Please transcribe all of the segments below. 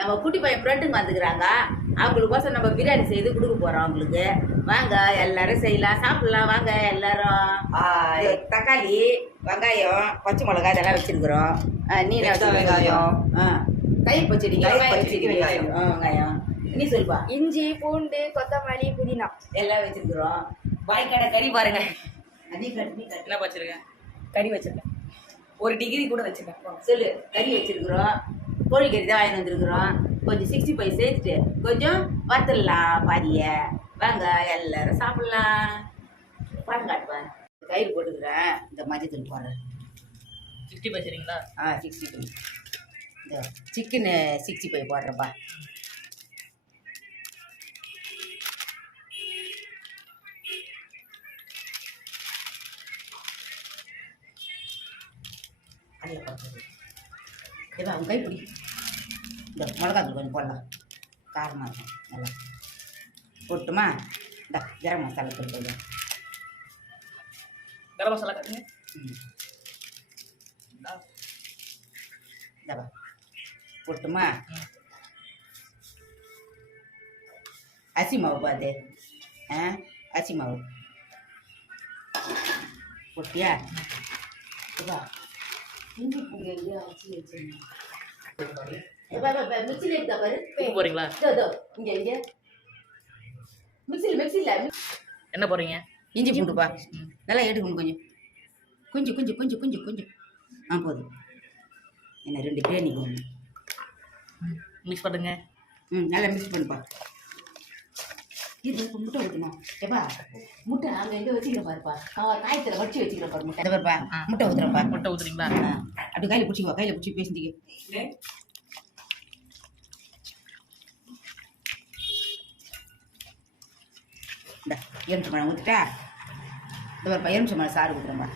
நம்ம குட்டி பையன் ஃப்ரெண்டுங்க வந்துக்கிறாங்க. அவங்களுக்கோசம் நம்ம பிரியாணி செய்து கொடுக்க போகிறோம். அவங்களுக்கு வாங்க, எல்லாரும் செய்யலாம், சாப்பிடலாம். வாங்க எல்லாரும். தக்காளி, வெங்காயம், பச்சை மிளகாய் இதெல்லாம் வச்சுருக்குறோம். நீல வெங்காயம், தயிர் பச்சடி, வெங்காயம், நீ சொல்லுப்பா. இஞ்சி, பூண்டு, கொத்தமல்லி, புதினா எல்லாம் வச்சுருக்குறோம். வாய்க்கடை கறி பாருங்க. என்ன வச்சிருக்கேன்? கறி வச்சிருக்கேன். 1 டிகிரி கூட வச்சிருக்கேன். சொல்லு. கறி வச்சிருக்கிறோம். கோழிக்கறி தான் வாங்கி வந்துருக்குறோம். கொஞ்சம் 65 சேர்த்துட்டு கொஞ்சம் வறுத்துடலாம் பாதிய. வாங்க எல்லாரும் சாப்பிடலாம். படம் காட்டுப்பேன். தயிர் போட்டுக்கிறேன். இந்த மஞ்சத்தூள் போடுறேன். 65 சரிங்களா? 65. இந்த சிக்கனு 65 போடுறேன்ப்பா. அதில் போடுறது ஏதோ அவங்க கைப்பிடி. இந்த மிளகாத்தூள் கொஞ்சம் போடலாம், காரமாக இருக்கும். நல்லா போட்டுமா? இந்த கரம் மசாலா தூள் கொஞ்சம். கரம் மசாலா கட்டுங்க. இந்தா போட்டுமா? அரிசி மாவு பாது. அரிசி மாவு போட்டியா? இஞ்சி பூண்டு எங்கேயா வச்சு வச்சுருந்தேன். மிக்சியில் எடுத்தா பாரு. போறீங்களா? இங்கே இங்கே மிக்சியில் என்ன போறீங்க? இஞ்சி பூண்டுப்பா. நல்லா எடுக்கணும். கொஞ்சம் கொஞ்சம் கொஞ்சம் கொஞ்சம் கொஞ்சம் கொஞ்சம் போதும். என்ன 2 பிரியாணி போடணும். மிக்ஸ் பண்ணுங்க. நல்லா மிக்ஸ் பண்ணுப்பா. இது முட்டை ஊற்றணும். ஏப்பா முட்டை அங்கே எங்கே வச்சுக்கிறேன் பாருப்பா. காயத்தில் வச்சு வச்சுக்கிறேன் பாரு. முட்டை பாருப்பா. முட்டை ஊற்றுறப்பா. முட்டை ஊற்றுறீங்களா? அப்படி கையில் பிடிச்சிக்கோ. கையில் பிடிச்சி பேசிக்க. இந்த எலுமிச்சம்பழம் ஊற்றிட்டா? இந்த பாருப்பா, எலுமிச்சம்பழம் சாறு ஊற்றுறேன்ப்பா.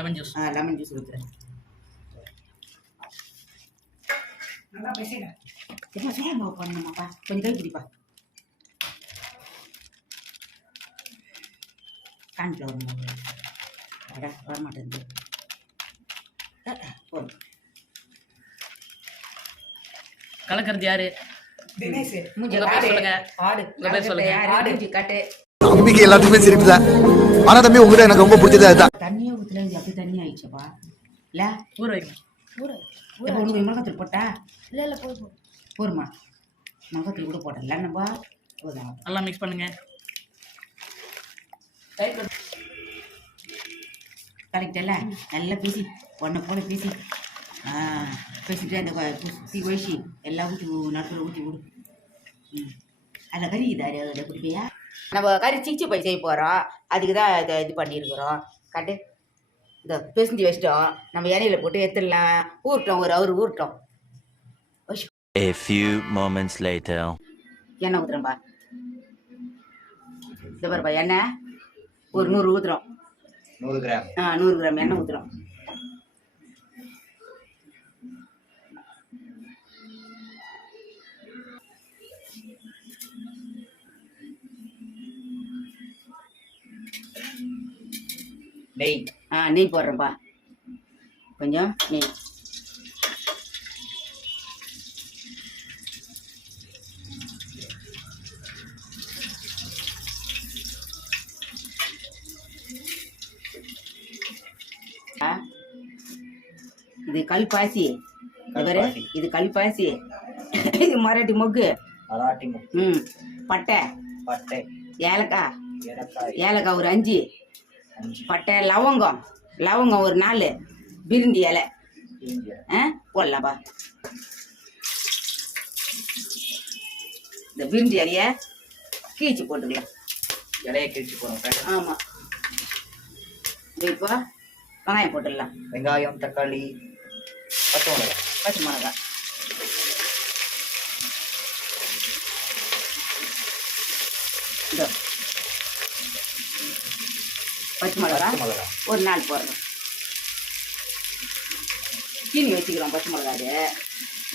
Lemon juice. லெமன் ஜூஸ் ஊற்றுறேன். நல்லா பேசுங்க. எப்பா சோள மாவு பண்ணணுமாப்பா? கொஞ்சம் கை பிடிப்பா. கான்ஃப்ளவர் மாவு வரமாட்டேங்குது. போதும். கலக்கிறது யாரு? தம்பிக்கு எல்லாத்துக்குமே சிரிப்பு தான். ஆனா தம்பி உங்ககிட்ட எனக்கு ரொம்ப பிடிச்சது அதுதான். தண்ணியே ஊத்துல அப்படி தண்ணி ஆயிடுச்சப்பா. இல்ல ஊற வைக்கணும். உனக்கு மிளகாத்தூள் போட்டா? இல்ல போதும். போருமா? மிளகாத்தூள் கூட போட்டல என்னப்பா? போதும். நல்லா மிக்ஸ் பண்ணுங்க. கரெக்டல்ல? நல்லா பேசி ஒன்றை போல பேசி பேசிட்டு அந்த தீ ஒழிச்சு எல்லாம் ஊற்றி நடுவில் ஊற்றி விடு. அதில் கறி இதை குடிப்பையா? நம்ம கறி 65 செய்ய போகிறோம். அதுக்கு தான் இதை இது பண்ணியிருக்கிறோம். காட்டு. இந்த பேசி வச்சிட்டோம். நம்ம இலையில போட்டு எடுத்துடலாம். ஊறட்டும். ஒரு அவர் ஊறட்டும். A few moments later. எண்ணெய் ஊற்றுறோம்பா. இந்த பாருப்பா எண்ணெய் ஒரு 100 ஊற்றுறோம். 100 கிராம். 100 கிராம் எண்ணெய் ஊற்றுறோம். நெய். நெய் போடுறேன்ப்பா. கொஞ்சம் நெய். இது கல்பாசி. இது கல்பாசி. இது மராட்டி மொக்கு. பட்டை ஏலக்காய் ஒரு 5, பட்டை லவங்கம் ஒரு 4, பிரிஞ்சி இலை போடலாம்ப்பா. இந்த பிரிஞ்சி இலைய கீழ்ச்சி போட்டுக்கலாம். இலையை கிழிச்சு போடுறோம். ஆமாம். இப்போ வெங்காயம் போட்டுடலாம். வெங்காயம், தக்காளி, பச்சை மிளகாய். இதோ பச்சை மிளகாய் ஒரு 4 போடுறோம். சீனி வச்சுக்கிறோம். பச்சை மிளகாய்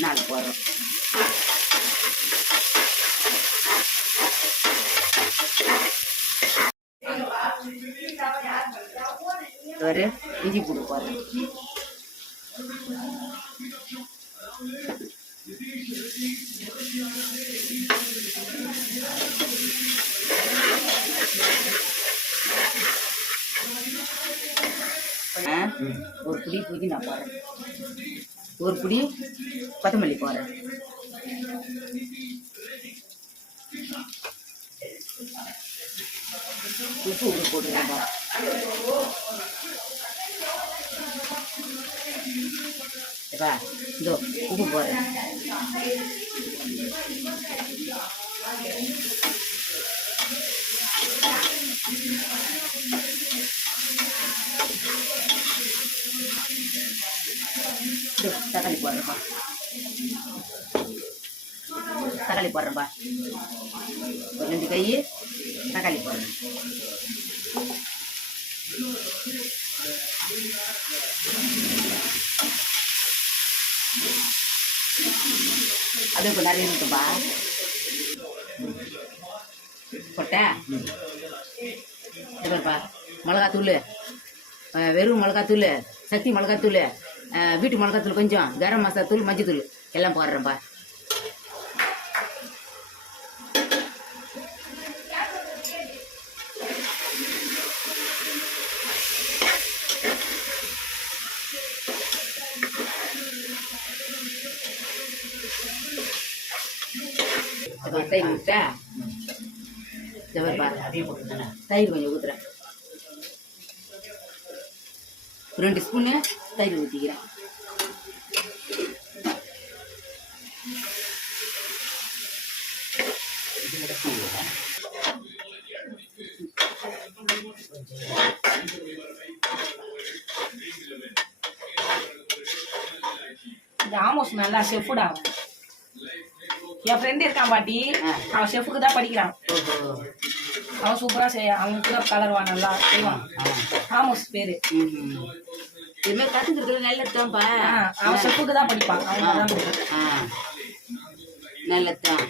4 போடுறோம். ஒரு இஞ்சி பூண்டு போடுறேன். ஒரு புடி புதினா போடுறேன், ஒரு புடி கொத்தமல்லி போடுறேன், உப்பு போட்டுருக்கேன்ப்பா. ஏப்பா இதோ உப்பு போடுறேன். தக்காளி போடுறேன்ப்பா, தக்காளி போடுறேன்ப்பா, ஒரு 2 கை தக்காளி போடுறேன். அது இப்போ நிறைய இருக்குப்பா கொட்டை. எப்பா மிளகாத்தூள், வெறும் மிளகாத்தூள், சக்தி மிளகாத்தூள், வீட்டு மிளகாத்தூள், கொஞ்சம் கரம் மசாலா தூள், மஞ்சத்தூள் எல்லாம் போடுறேன்ப்பா. தயிர் ஊற்றா தயிர் கொஞ்சம் ஊற்றுறேன், 2 ஸ்பூனு தயிர் ஊற்றிக்கிறேன். இந்த ஆமோஸ் நல்லா ஷெஃப்டா. என் ஃப்ரெண்டு இருக்கான் பாட்டி, அவன் ஷெஃப்க்கு தான் படிக்கிறான். அவன் சூப்பரா செய்ய, அவன் கூட கலர்வான், நல்லா செய்வான். ஆமோஸ் பேரு. இதுமாதிரி கற்றுக்கிறதுல நல்லதுதான்ப்பா. அவன் ஷெஃப்க்கு தான் படிப்பான். நல்லதுதான்.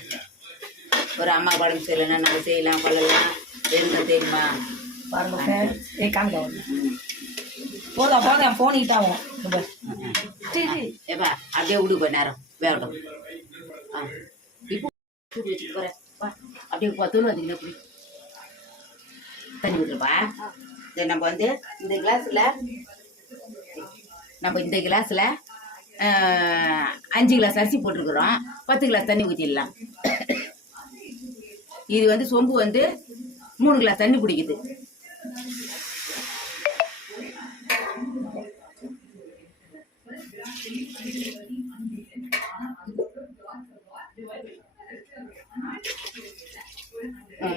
ஒரு அம்மா உடம்பு செய்யலைன்னா நம்ம செய்யலாம், கொள்ளலாம், என்ன தெரியுமா பாருங்க. காமிக்க போதா போதா என் ஃபோன் ஹீட் ஆகும். ஏப்பா அப்படியே விடுப்பா, நேரம் வேகட்டும். இப்போ தூக்கி வச்சுட்டு போகிறேன், அப்படியே தூள் வந்தீங்கன்னா அப்படி தண்ணி ஊற்றுப்பா. இதை நம்ம வந்து இந்த கிளாஸில் 5 கிளாஸ் அரிசி போட்டிருக்கிறோம், 10 கிளாஸ் தண்ணி ஊற்றிடலாம். இது வந்து சொம்பு வந்து 3 கிளாஸ் தண்ணி பிடிக்குது.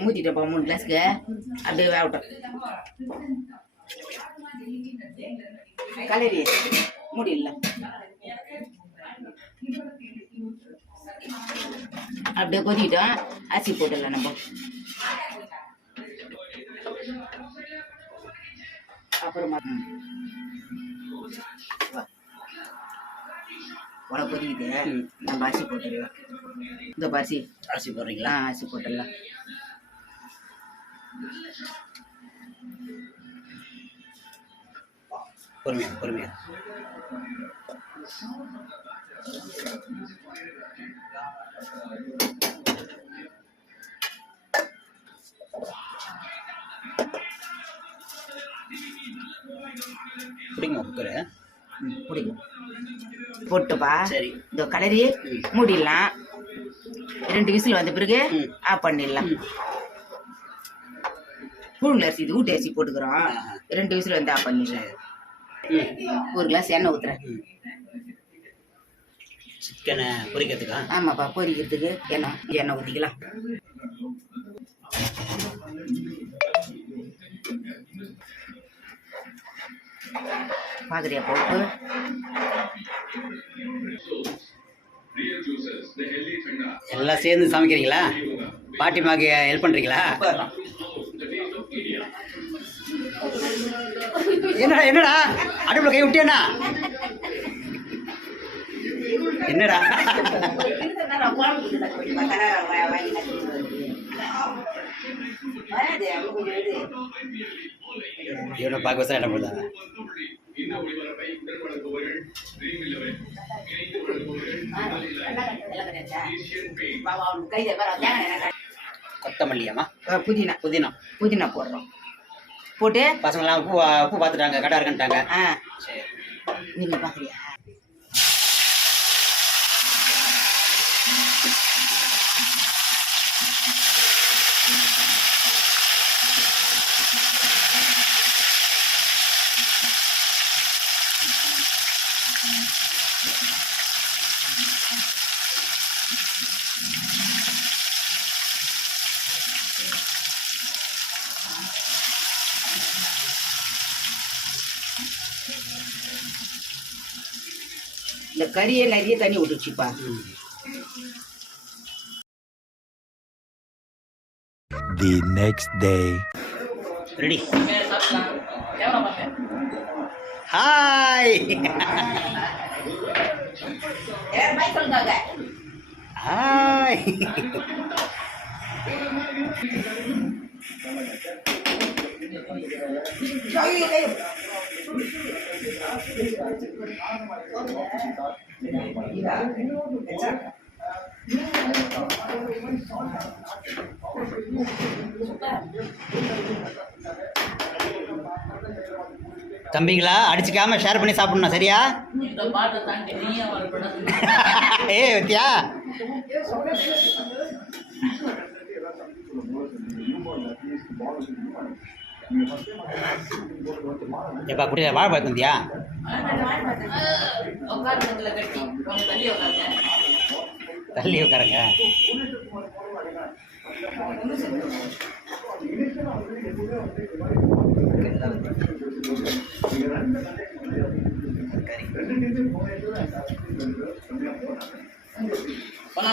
ஊற்றிட்டப்பா 3 கிளாஸ்க்கு, அப்படியே வேகட்டும். கலரி முடியல, அப்படியே கொதிக்கிட்டோம். அரிசி போட்டுடலாம் நம்ம. அப்புறமா உனக்கு கொதிக்குது, நம்ம அரிசி போட்டுடலாம். இந்த அரிசி போடுறீங்களா? அரிசி போட்டுடலாம். பொறுமையா பொறுமையா. பிடிக்குமா குக்கரு? பிடிக்கும். போட்டுப்பா. சரி, இந்த கலரி மூடிடலாம். 2 விசில் வந்த பிறகு ஆஃப் பண்ணிடலாம். புழுங்கல் அரிசி, இது ஊட்டி அரிசி போட்டுக்கிறோம். 2 விசில் வந்து ஆஃப் பண்ணிடலாம். 1 கிளாஸ் எண்ணெய் ஊற்றுறேன். சிக்கனை பொரிக்கிறதுக்கா? ஆமாப்பா, பொரிக்கிறதுக்கு எண்ணெய் ஊற்றிக்கலாம். பார்க்குறியா உப்பு? எல்லாம் சேர்ந்து சமைக்கிறீங்களா? பாட்டிமாக்கு ஹெல்ப் பண்ணுறீங்களா? என்னடா அடுப்புல கை விட்டியாண்ணா? என்னடா இவனை பார்க்க வசா என்ன பண்ணுறாங்க? கொத்தமல்லியாம்மா? புதினா புதினா. புதினா போடுறோம். போட்டு பசங்களாம் பூ பூ பார்த்துட்டாங்க, கடை இருக்குன்ட்டாங்க. சரி. நீங்கள் பார்க்குறியா? இந்த கறியை நிறைய தண்ணி விட்டுச்சுப்பா. The next day. ரெடி. சாப்பிடலாம். எவ்வளோ பார்த்தேன்? ஹாய். பாய் சொல்லுங்க. ஹாய். தம்பிங்களா, அடிச்சுக்காம ஷேர் பண்ணி சாப்பிடணும், சரியா? இந்த பாட்டை தாண்டி நீயே வரப்படாது. ஏ வித்தியா, எப்பா குடியில வாழைப்பழம் தந்தியா? உட்காரத்துல கட்டி கொஞ்சம் தள்ளி உட்காருங்க. தள்ளி உட்காருங்க.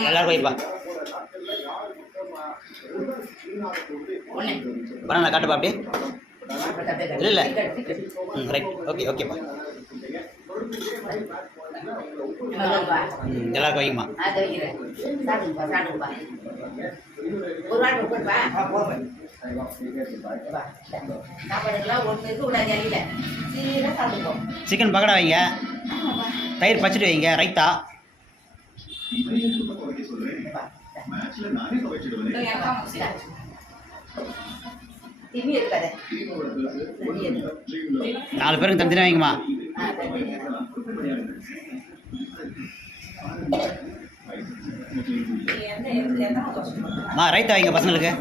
எல்லாரும் போய்ப்பா. பனானா காட்டுப்பா அப்படியே. இல்லை இல்லை, ரைட், ஓகே ஓகேப்பா. எல்லாருக்கும் வைக்குமா? அதை வைக்கிறேன். சாப்பிடுப்பா சாப்பிடுப்பா. ஒரு வாட்டி போட்டுப்பா. சாப்பாடுக்கெல்லாம் ஒன்று இருக்க கூடாது. அடியில் சீராக சாப்பிடுவோம். சிக்கன் பக்கடா வைங்க, தயிர் பச்சடி வைங்க, ரைத்தா. திமி இருக்காது. 4 பேருக்கு தனித்தனியாக வைங்கம்மா. ரைத்தா வைங்க பசங்களுக்கு.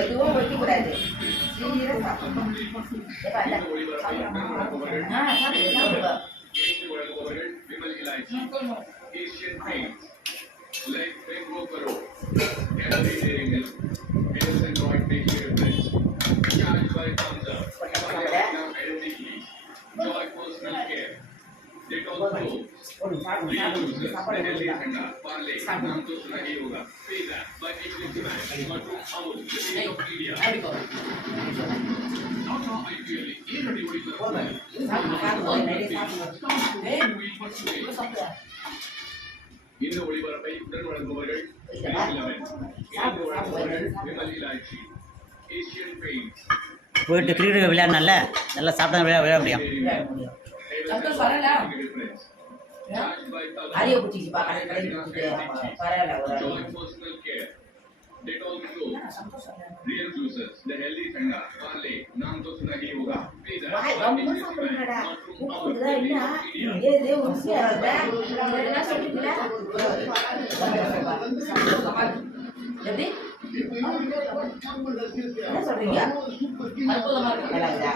எதுவும் வைக்கக்கூடாது. சீராக சாப்பிடணும். சாப்பிடுவா. இந்த ஒளிபரப்பை உடன் வழங்குபவர்கள் போயிட்டு கிரிக்கெட் விளையாடனால நல்லா சாப்பிட்டா விளையாட முடியும். அரிய பிடிச்சிச்சுப்பா. கடையில் பிடிச்சிட்டு பரவாயில்ல. Dettol Pro, real juices, the healthy Fenda, Parle, नाम तो सुना ही होगा. வாய் ரொம்ப சாப்பிடுங்கடா. உப்புதா இல்ல. ஏதே உருசியா இருக்கா? என்ன சொல்றீங்க? எப்படி? என்ன சொல்றீங்க? அற்புதமா இருக்கு. நல்லா இருக்கா?